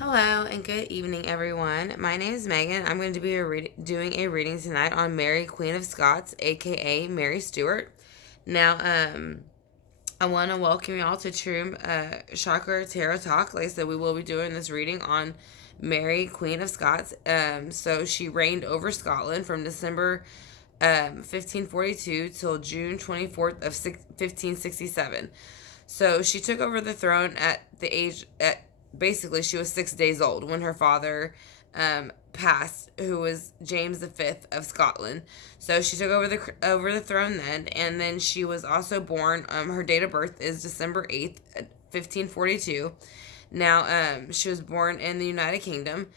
Hello and good evening, everyone. My name is Megan. I'm going to be doing a reading tonight on Mary, Queen of Scots, aka Mary Stuart. Now, I want to welcome y'all to True Chakra Tarot Talk. Like I said, we will be doing this reading on Mary, Queen of Scots. So she reigned over Scotland from December 1542 till June 24th of 1567. So she took over the throne at the age at basically she was 6 days old when her father passed, who was James V of Scotland. So she took over the throne then, and then she was also born. Her date of birth is December 8th, 1542. Now, she was born in the United Kingdom,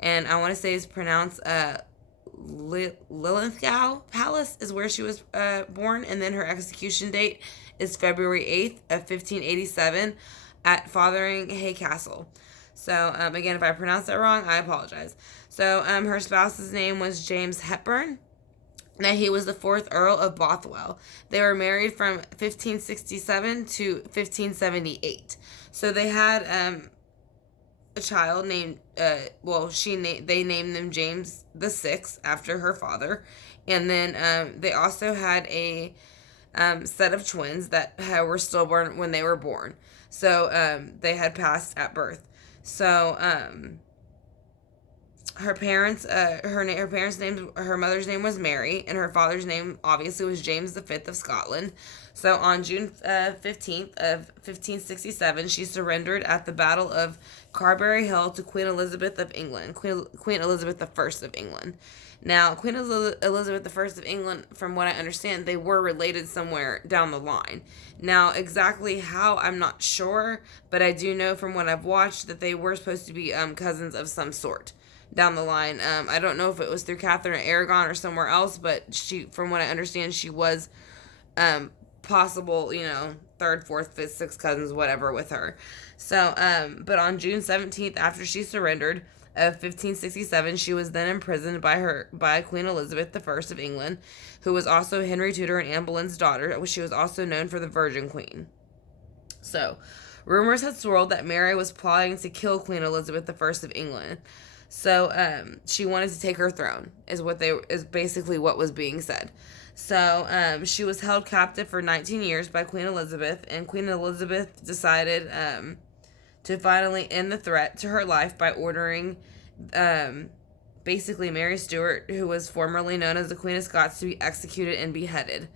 and I want to say it's pronounced Lilithgow Palace is where she was born, and then her execution date is February 8th of 1587 at Fotheringhay Castle. So, again, if I pronounce that wrong, I apologize. So, her spouse's name was James Hepburn. Now, he was the fourth Earl of Bothwell. They were married from 1567 to 1578. So, they had a child named, they named them James the Sixth after her father. And then they also had a set of twins that were stillborn when they were born. So they had passed at birth. So her parents, her mother's name was Mary, and her father's name obviously was James V of Scotland. So on June 15th of 1567, she surrendered at the Battle of Carberry Hill to Queen Elizabeth of England, Queen Elizabeth I of England. Now, Queen Elizabeth I of England, from what I understand, they were related somewhere down the line. Now, exactly how, I'm not sure, but I do know from what I've watched that they were supposed to be cousins of some sort down the line. I don't know if it was through Catherine of Aragon or somewhere else, but she, from what I understand, she was possible, third, fourth, fifth, sixth cousins, whatever, with her. So, but on June 17th, after she surrendered, of 1567, she was then imprisoned by Queen Elizabeth I of England, who was also Henry Tudor and Anne Boleyn's daughter. She was also known for the Virgin Queen. So, rumors had swirled that Mary was plotting to kill Queen Elizabeth I of England. So, she wanted to take her throne, is basically what was being said. So, she was held captive for 19 years by Queen Elizabeth, and Queen Elizabeth decided to finally end the threat to her life by ordering basically Mary Stuart, who was formerly known as the Queen of Scots, to be executed and beheaded.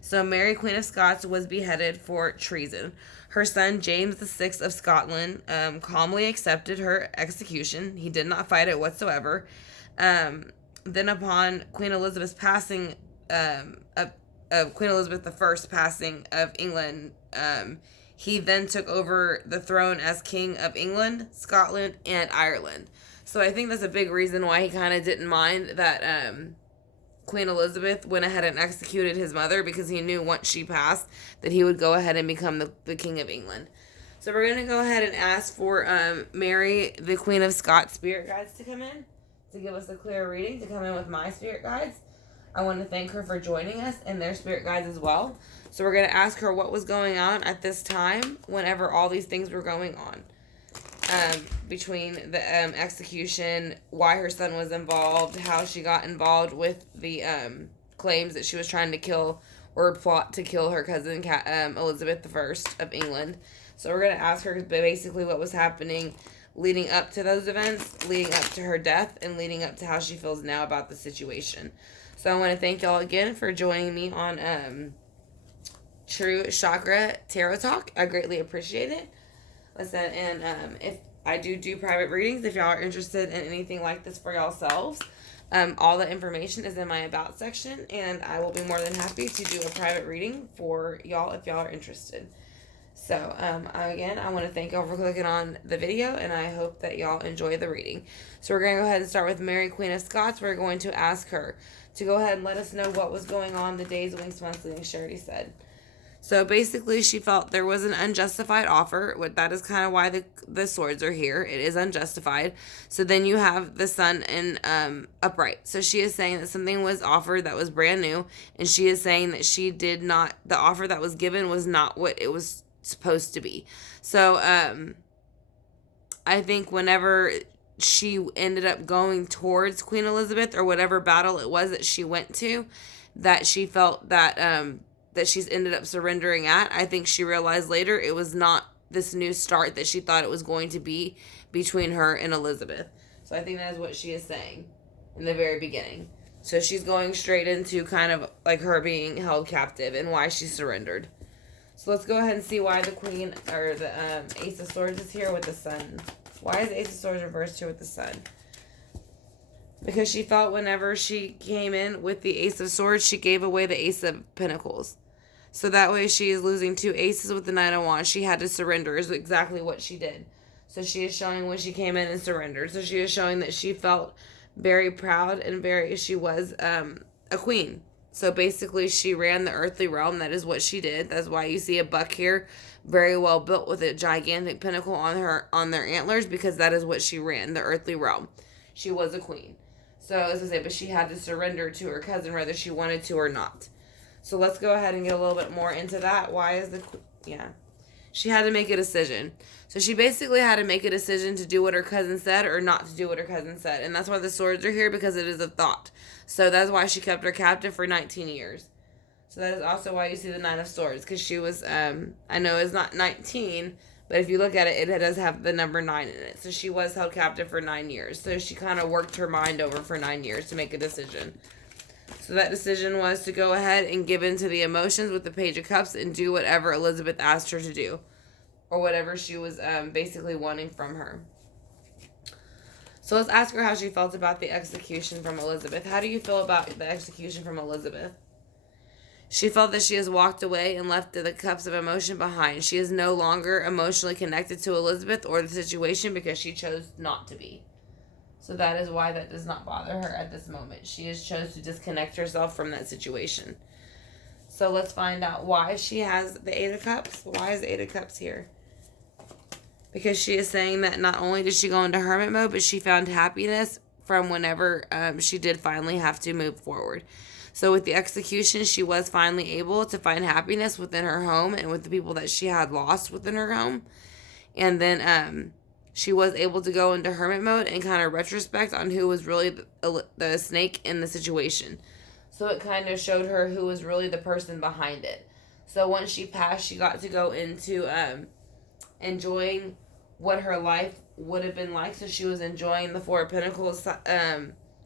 So Mary, Queen of Scots, was beheaded for treason. Her son, James VI of Scotland, calmly accepted her execution. He did not fight it whatsoever. Then upon Queen Elizabeth's passing, Queen Elizabeth I passing of England, he then took over the throne as King of England, Scotland, and Ireland. So I think that's a big reason why he kind of didn't mind that Queen Elizabeth went ahead and executed his mother, because he knew once she passed that he would go ahead and become the King of England. So we're going to go ahead and ask for Mary, the Queen of Scots spirit guides to come in, to give us a clear reading, to come in with my spirit guides. I want to thank her for joining us and their spirit guides as well. So we're going to ask her what was going on at this time whenever all these things were going on. Between the execution, why her son was involved, how she got involved with the claims that she was trying to kill or plot to kill her cousin Elizabeth I of England. So we're going to ask her basically what was happening leading up to those events, leading up to her death, and leading up to how she feels now about the situation. So I want to thank y'all again for joining me on True Chakra Tarot Talk. I greatly appreciate it. Listen, and if I do private readings, if y'all are interested in anything like this for y'allselves, all the information is in my About section, and I will be more than happy to do a private reading for y'all if y'all are interested. So, again, I want to thank y'all for clicking on the video, and I hope that y'all enjoy the reading. So we're going to go ahead and start with Mary, Queen of Scots. We're going to ask her to go ahead and let us know what was going on the days, weeks, months, and Charity said. So basically, she felt there was an unjustified offer. That is kind of why the swords are here. It is unjustified. So then you have the sun in upright. So she is saying that something was offered that was brand new, and she is saying that the offer that was given was not what it was supposed to be. So I think whenever she ended up going towards Queen Elizabeth, or whatever battle it was that she went to, that she felt that that she's ended up surrendering at, I think she realized later it was not this new start that she thought it was going to be between her and Elizabeth. So I think that is what she is saying in the very beginning. So she's going straight into kind of like her being held captive and why she surrendered. So let's go ahead and see why the Queen, or the Ace of Swords is here with the Sun. Why is the Ace of Swords reversed here with the Sun? Because she felt whenever she came in with the Ace of Swords, she gave away the Ace of Pentacles. So that way she is losing 2 aces with the Knight of Wands. She had to surrender is exactly what she did. So she is showing when she came in and surrendered. So she is showing that she felt very proud and she was a queen. So basically she ran the earthly realm. That is what she did. That's why you see a buck here, very well built with a gigantic pinnacle on their antlers, because that is what she ran, the earthly realm. She was a queen. So as I say, but she had to surrender to her cousin whether she wanted to or not. So let's go ahead and get a little bit more into that. Why is she had to make a decision. So she basically had to make a decision to do what her cousin said or not to do what her cousin said. And that's why the swords are here, because it is a thought. So that's why she kept her captive for 19 years. So that is also why you see the 9 of Swords, because she was, I know it's not 19, but if you look at it, it does have the number 9 in it. So she was held captive for 9 years. So she kind of worked her mind over for 9 years to make a decision. So that decision was to go ahead and give in to the emotions with the Page of Cups and do whatever Elizabeth asked her to do, or whatever she was basically wanting from her. So let's ask her how she felt about the execution from Elizabeth. How do you feel about the execution from Elizabeth? She felt that she has walked away and left the cups of emotion behind. She is no longer emotionally connected to Elizabeth or the situation because she chose not to be. So that is why that does not bother her at this moment. She has chose to disconnect herself from that situation. So let's find out why she has the 8 of Cups. Why is the 8 of Cups here? Because she is saying that not only did she go into hermit mode, but she found happiness from whenever she did finally have to move forward. So with the execution, she was finally able to find happiness within her home and with the people that she had lost within her home. And then she was able to go into hermit mode and kind of retrospect on who was really the snake in the situation. So it kind of showed her who was really the person behind it. So once she passed, she got to go into enjoying what her life would have been like. So she was enjoying the 4 of Pentacles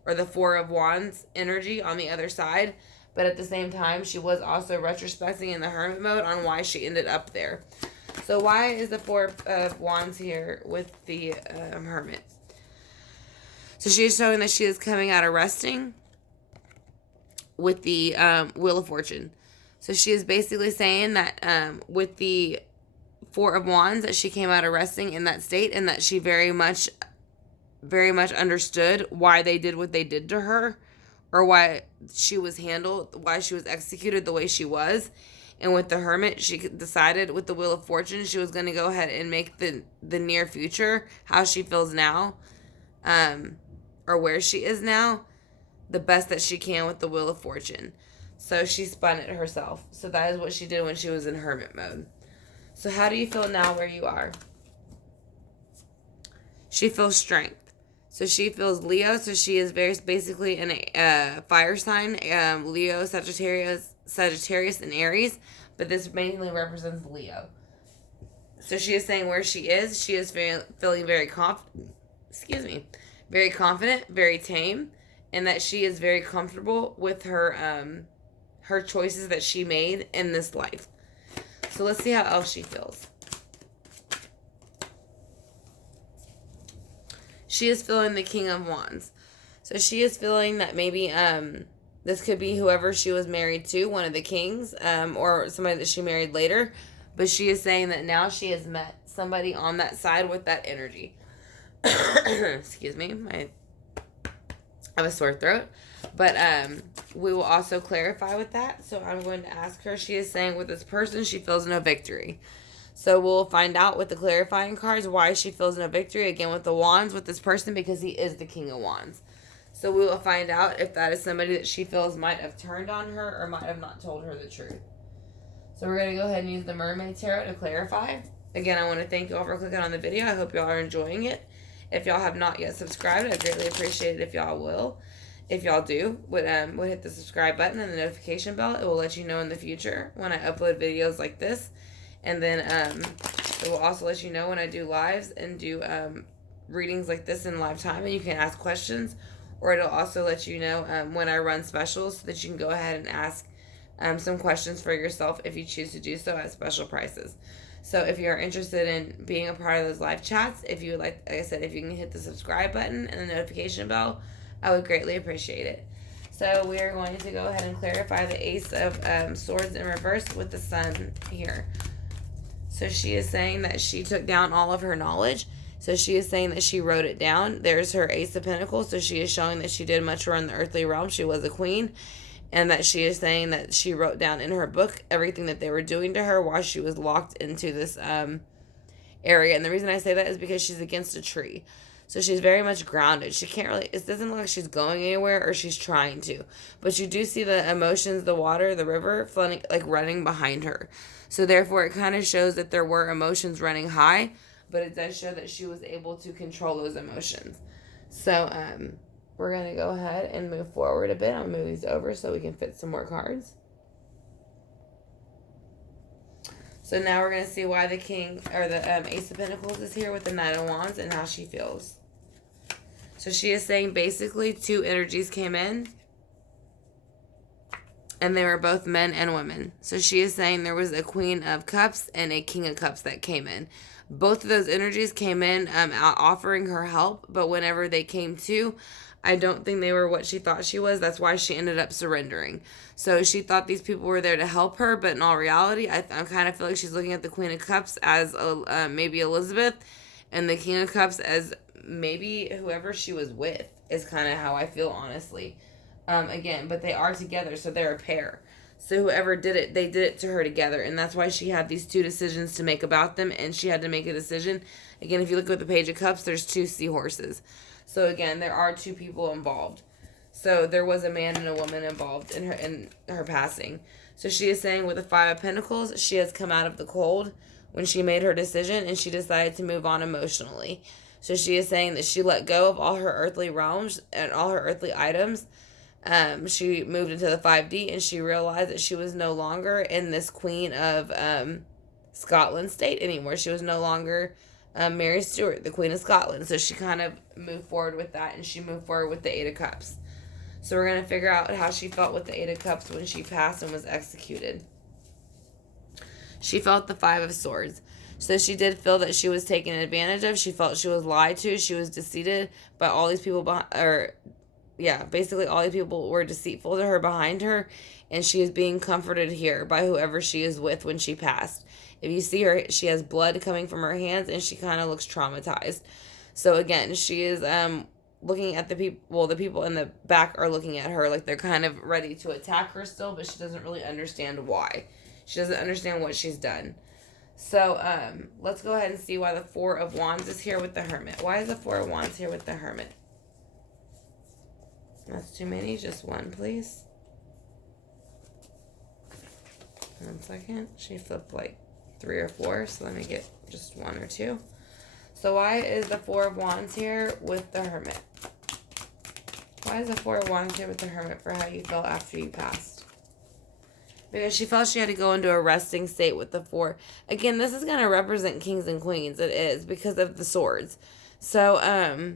or the 4 of Wands energy on the other side. But at the same time, she was also retrospecting in the hermit mode on why she ended up there. So why is the 4 of Wands here with the hermit? So she is showing that she is coming out of resting with the Wheel of Fortune. So she is basically saying that with the 4 of Wands, that she came out of resting in that state, and that she very much understood why they did what they did to her, or why she was handled, why she was executed the way she was. And with the Hermit, she decided with the Wheel of Fortune, she was going to go ahead and make the near future, how she feels now, or where she is now, the best that she can with the Wheel of Fortune. So she spun it herself. So that is what she did when she was in hermit mode. So how do you feel now where you are? She feels strength. So she feels Leo. So she is basically in a fire sign. Leo, Sagittarius, and Aries. But this mainly represents Leo. So she is saying where she is feeling very very confident, very tame, and that she is very comfortable with her choices that she made in this life. So let's see how else she feels. She is feeling the King of Wands. So she is feeling that maybe this could be whoever she was married to, one of the kings, or somebody that she married later. But she is saying that now she has met somebody on that side with that energy. Excuse me, I have a sore throat. But we will also clarify with that. So I'm going to ask her. She is saying with this person, she feels no victory. So we'll find out with the clarifying cards why she feels no victory. Again, with the Wands with this person, because he is the King of Wands. So we will find out if that is somebody that she feels might have turned on her or might have not told her the truth. So we're going to go ahead and use the Mermaid Tarot to clarify. Again, I want to thank you all for clicking on the video. I hope y'all are enjoying it. If y'all have not yet subscribed, I'd greatly appreciate it if y'all will. If y'all do, would hit the subscribe button and the notification bell. It will let you know in the future when I upload videos like this. And then it will also let you know when I do lives and do readings like this in live time, and you can ask questions. Or it'll also let you know when I run specials so that you can go ahead and ask some questions for yourself if you choose to do so at special prices. So if you're interested in being a part of those live chats, if you would like I said, if you can hit the subscribe button and the notification bell, I would greatly appreciate it. So we are going to go ahead and clarify the Ace of Swords in reverse with the Sun here. So she is saying that she took down all of her knowledge. So she is saying that she wrote it down. There's her Ace of Pentacles. So she is showing that she did much more in the earthly realm. She was a queen. And that she is saying that she wrote down in her book everything that they were doing to her while she was locked into this area. And the reason I say that is because she's against a tree. So she's very much grounded. She can't really, it doesn't look like she's going anywhere or she's trying to. But you do see the emotions, the water, the river, flooding, like running behind her. So therefore it kind of shows that there were emotions running high. But it does show that she was able to control those emotions. So, we're going to go ahead and move forward a bit. I'll move these over so we can fit some more cards. So now we're going to see why the King, or the Ace of Pentacles is here with the Knight of Wands and how she feels. So she is saying basically two energies came in. And they were both men and women. So she is saying there was a Queen of Cups and a King of Cups that came in. Both of those energies came in offering her help. But whenever they came to, I don't think they were what she thought she was. That's why she ended up surrendering. So she thought these people were there to help her. But in all reality, I kind of feel like she's looking at the Queen of Cups as maybe Elizabeth. And the King of Cups as maybe whoever she was with. Is kind of how I feel, honestly. Again, but they are together, so they're a pair. So whoever did it, they did it to her together. And that's why she had these two decisions to make about them. And she had to make a decision. Again, if you look at the Page of Cups, there's two seahorses. So again, there are two people involved. So there was a man and a woman involved in her passing. So she is saying with the Five of Pentacles, she has come out of the cold when she made her decision. And she decided to move on emotionally. So she is saying that she let go of all her earthly realms and all her earthly items. She moved into the 5D and she realized that she was no longer in this Queen of Scotland state anymore. She was no longer Mary Stuart, the Queen of Scotland. So she kind of moved forward with that, and she moved forward with the Eight of Cups. So we're going to figure out how she felt with the Eight of Cups when she passed and was executed. She felt the Five of Swords. So she did feel that she was taken advantage of. She felt she was lied to. She was deceived by all these people basically all these people were deceitful to her behind her, and she is being comforted here by whoever she is with when she passed. If you see her, she has blood coming from her hands, and she kind of looks traumatized. So again, she is looking at the people in the back are looking at her like they're kind of ready to attack her still, but she doesn't really understand why. She doesn't understand what she's done. So let's go ahead and see why the Four of Wands is here with the Hermit. Why is the Four of Wands here with the Hermit? That's too many. Just one, please. 1 second. She flipped like 3 or 4, so let me get just 1 or 2. So why is the Four of Wands here with the Hermit? Why is the Four of Wands here with the Hermit for how you felt after you passed? Because she felt she had to go into a resting state with the 4. Again, this is going to represent kings and queens. It is because of the swords. So,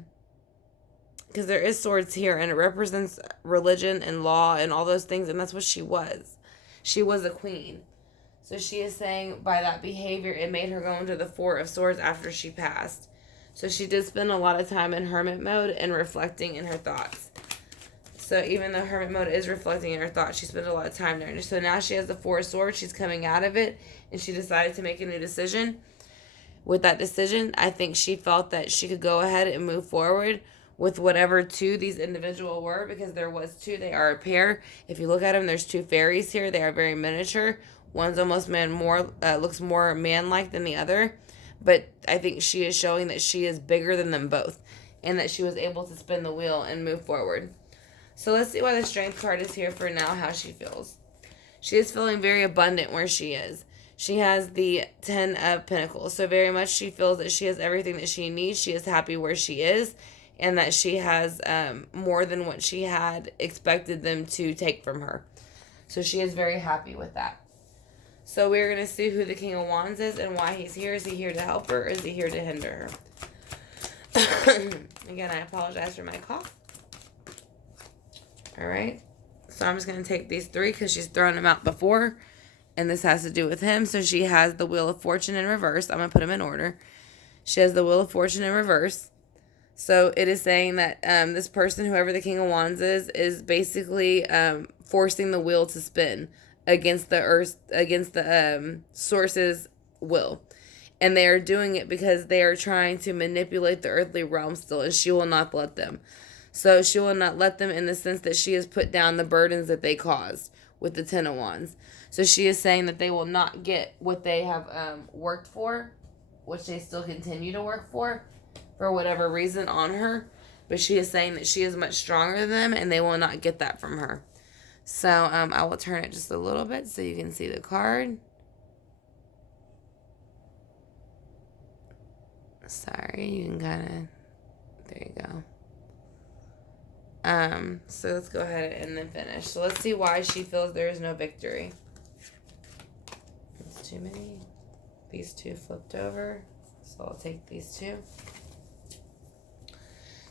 because there is swords here, and it represents religion and law and all those things, and that's what she was. She was a queen. So she is saying by that behavior, it made her go into the Four of Swords after she passed. So she did spend a lot of time in hermit mode and reflecting in her thoughts. So even though hermit mode is reflecting in her thoughts, she spent a lot of time there. So now she has the Four of Swords. She's coming out of it, and she decided to make a new decision. With that decision, I think she felt that she could go ahead and move forward with whatever two these individual were, because there was two. They are a pair. If you look at them, there's two fairies here. They are very miniature. One's almost looks more man-like than the other. But I think she is showing that she is bigger than them both, and that she was able to spin the wheel and move forward. So let's see why the Strength card is here for now, how she feels. She is feeling very abundant where she is. She has the 10 of Pentacles. So very much she feels that she has everything that she needs. She is happy where she is, and that she has more than what she had expected them to take from her. So she is very happy with that. So we're going to see who the King of Wands is and why he's here. Is he here to help her, or is he here to hinder her? Again, I apologize for my cough. All right. So I'm just going to take these three because she's thrown them out before. And this has to do with him. So she has the Wheel of Fortune in reverse. I'm going to put them in order. She has the Wheel of Fortune in reverse. So it is saying that this person, whoever the King of Wands is basically forcing the wheel to spin against the earth, against the source's will. And they are doing it because they are trying to manipulate the earthly realm still, and she will not let them. So she will not let them in the sense that she has put down the burdens that they caused with the Ten of Wands. So she is saying that they will not get what they have worked for, which they still continue to work for whatever reason on her. But she is saying that she is much stronger than them, and they will not get that from her. So I will turn it just a little bit so you can see the card. Sorry, you can kind of, there you go. So let's go ahead and then finish. So let's see why she feels there is no victory. It's too many. These two flipped over. So I'll take these two.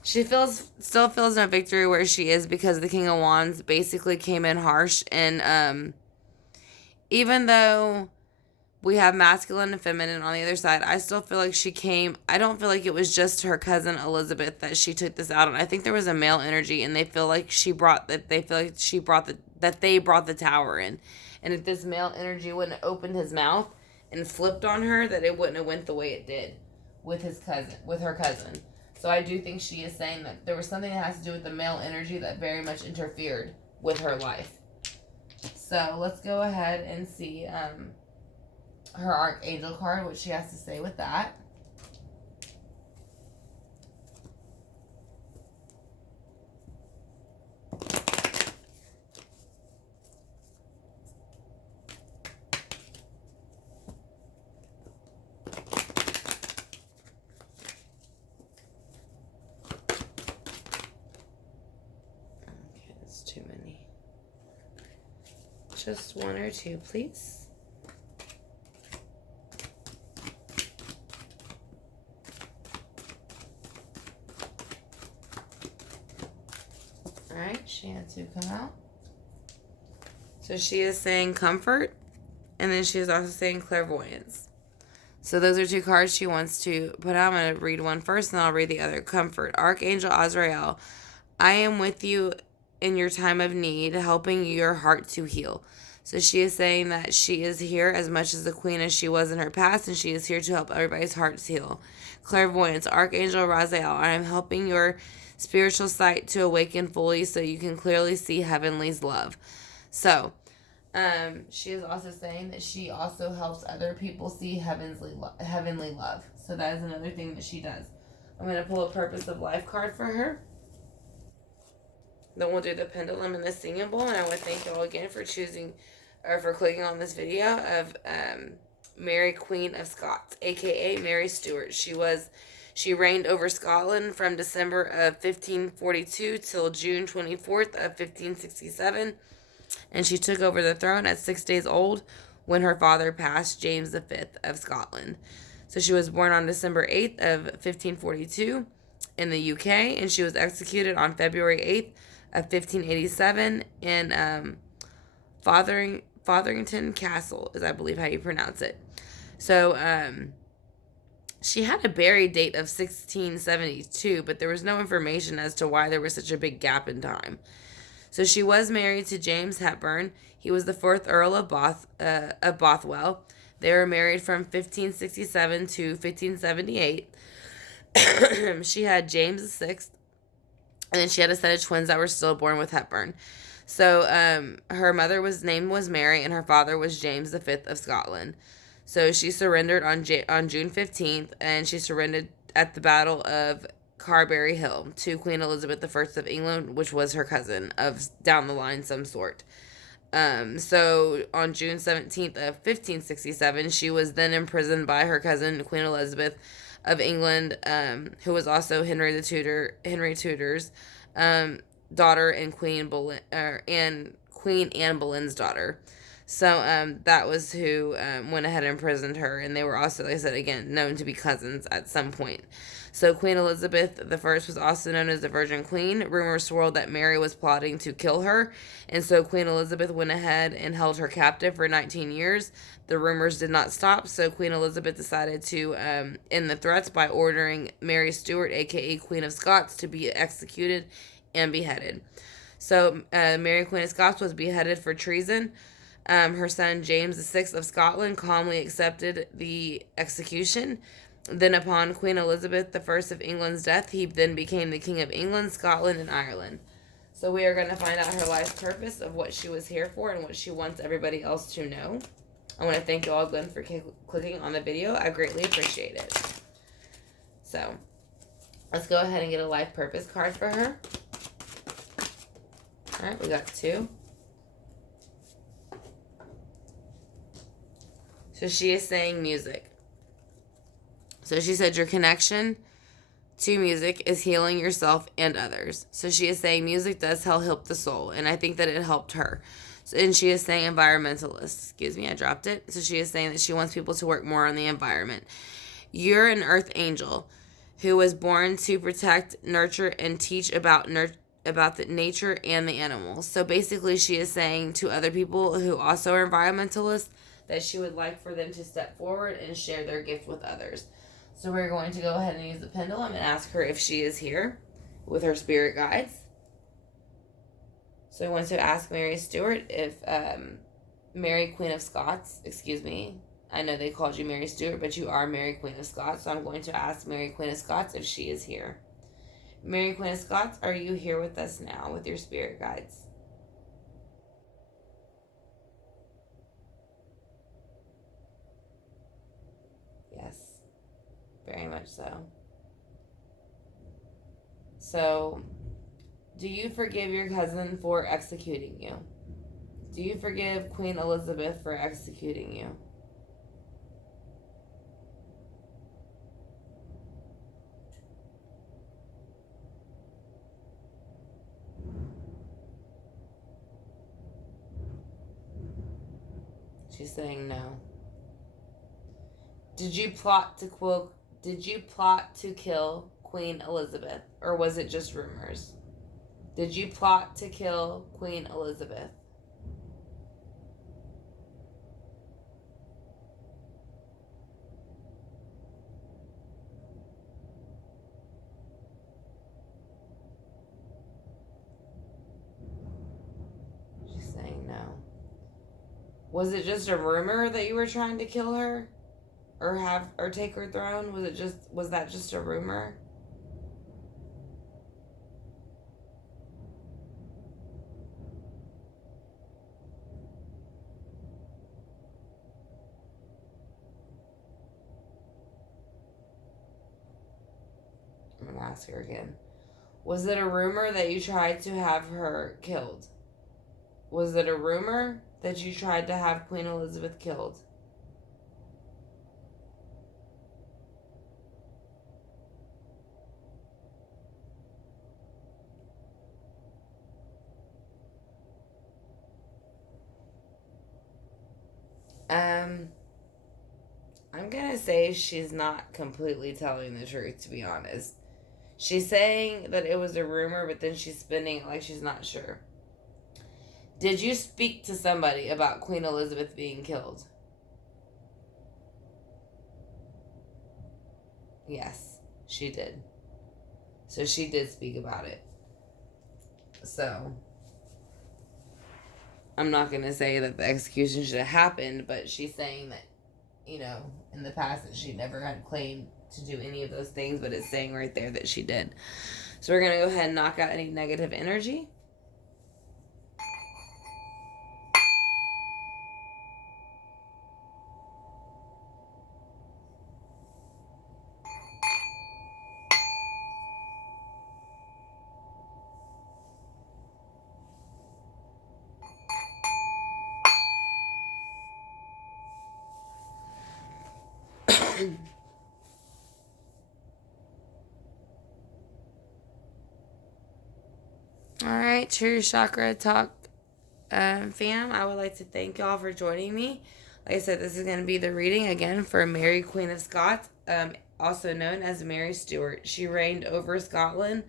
She still feels no victory where she is because the King of Wands basically came in harsh. And even though we have masculine and feminine on the other side, I still feel like I don't feel like it was just her cousin Elizabeth that she took this out on. I think there was a male energy, and they feel like they brought the tower in. And if this male energy wouldn't have opened his mouth and flipped on her, that it wouldn't have went the way it did with her cousin. So I do think she is saying that there was something that has to do with the male energy that very much interfered with her life. So let's go ahead and see her Archangel card, what she has to say with that. Okay, that's too many. Just one or two, please. Alright, she had to come out. So she is saying comfort, and then she is also saying clairvoyance. So those are two cards she wants to put out. I'm going to read one first, and then I'll read the other. Comfort. Archangel Azrael, I am with you in your time of need, helping your heart to heal. So she is saying that she is here as much as the queen as she was in her past, and she is here to help everybody's hearts heal. Clairvoyance. Archangel Raziel, I am helping your spiritual sight to awaken fully so you can clearly see heavenly's love. So, she is also saying that she also helps other people see heavenly love. So that is another thing that she does. I'm going to pull a Purpose of Life card for her. Then we'll do the Pendulum and the Singing Bowl. And I want to thank you all again for for clicking on this video of Mary Queen of Scots, aka Mary Stuart. She reigned over Scotland from December of 1542 till June 24th of 1567. And she took over the throne at 6 days old when her father passed, James V of Scotland. So she was born on December 8th of 1542 in the UK, and she was executed on February 8th of 1587 in Fotherington Castle, is I believe how you pronounce it. So, she had a buried date of 1672, but there was no information as to why there was such a big gap in time. So she was married to James Hepburn. He was the 4th Earl of Bothwell. They were married from 1567 to 1578. She had James VI, and then she had a set of twins that were stillborn with Hepburn. So her mother's name was Mary, and her father was James V of Scotland. So she surrendered on June 15th, and she surrendered at the Battle of Carberry Hill to Queen Elizabeth I of England, which was her cousin of down the line some sort. So on June 17th of 1567, she was then imprisoned by her cousin, Queen Elizabeth of England, who was also Henry Tudor's daughter, and Queen Anne Boleyn's daughter. So that was who went ahead and imprisoned her, and they were also, like I said, again, known to be cousins at some point. So Queen Elizabeth I was also known as the Virgin Queen. Rumors swirled that Mary was plotting to kill her, and so Queen Elizabeth went ahead and held her captive for 19 years. The rumors did not stop, so Queen Elizabeth decided to end the threats by ordering Mary Stuart, aka Queen of Scots, to be executed and beheaded. So Mary, Queen of Scots, was beheaded for treason. Her son James VI of Scotland calmly accepted the execution. Then, upon Queen Elizabeth I of England's death, he then became the King of England, Scotland, and Ireland. So we are going to find out her life's purpose of what she was here for and what she wants everybody else to know. I want to thank you all again for clicking on the video. I greatly appreciate it. So, let's go ahead and get a life purpose card for her. Alright, we got 2. So she is saying music. So she said your connection to music is healing yourself and others. So she is saying music does help the soul, and I think that it helped her. So, and she is saying environmentalist. Excuse me, I dropped it. So she is saying that she wants people to work more on the environment. You're an earth angel who was born to protect, nurture, and teach about the nature and the animals. So basically she is saying to other people who also are environmentalists that she would like for them to step forward and share their gift with others. So we're going to go ahead and use the pendulum and ask her if she is here with her spirit guides. So I want to ask Mary Stuart if Mary, Queen of Scots, excuse me, I know they called you Mary Stuart, but you are Mary, Queen of Scots. So I'm going to ask Mary, Queen of Scots, if she is here. Mary, Queen of Scots, are you here with us now with your spirit guides? Yes, very much so. So, do you forgive your cousin for executing you? Do you forgive Queen Elizabeth for executing you? She's saying no. Did you plot to kill Queen Elizabeth, or was it just rumors? Did you plot to kill Queen Elizabeth? She's saying no. Was it just a rumor that you were trying to kill her? Or take her throne? Was that just a rumor? I'm gonna ask her again. Was it a rumor that you tried to have her killed? Was it a rumor that you tried to have Queen Elizabeth killed? I'm gonna say she's not completely telling the truth, to be honest. She's saying that it was a rumor, but then she's spinning it like she's not sure. Did you speak to somebody about Queen Elizabeth being killed? Yes, she did. So she did speak about it. So I'm not going to say that the execution should have happened, but she's saying that, in the past that she never had claimed to do any of those things, but it's saying right there that she did. So we're going to go ahead and knock out any negative energy. All right, True Chakra Talk fam, I would like to thank y'all for joining me. Like I said, this is going to be the reading again for Mary, Queen of Scots, also known as Mary Stuart. She reigned over Scotland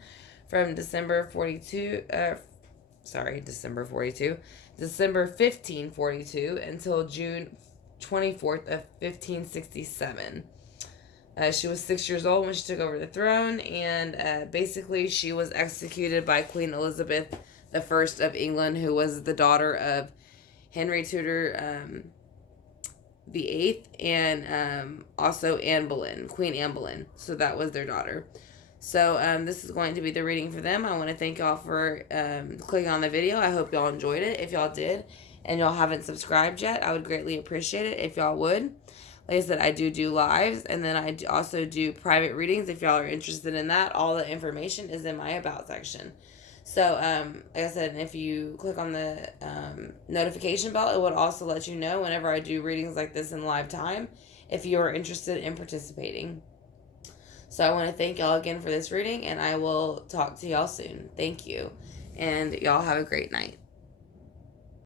from December 1542 until June 24th of 1567. She was 6 years old when she took over the throne, and basically she was executed by Queen Elizabeth I of England, who was the daughter of Henry Tudor the Eighth, and also Anne Boleyn, Queen Anne Boleyn. So that was their daughter. So this is going to be the reading for them. I want to thank y'all for clicking on the video. I hope y'all enjoyed it. If y'all did and y'all haven't subscribed yet, I would greatly appreciate it if y'all would. Like I said, I do lives, and then I also do private readings. If y'all are interested in that, all the information is in my About section. So, like I said, if you click on the notification bell, it would also let you know whenever I do readings like this in live time, if you are interested in participating. So I want to thank y'all again for this reading, and I will talk to y'all soon. Thank you, and y'all have a great night.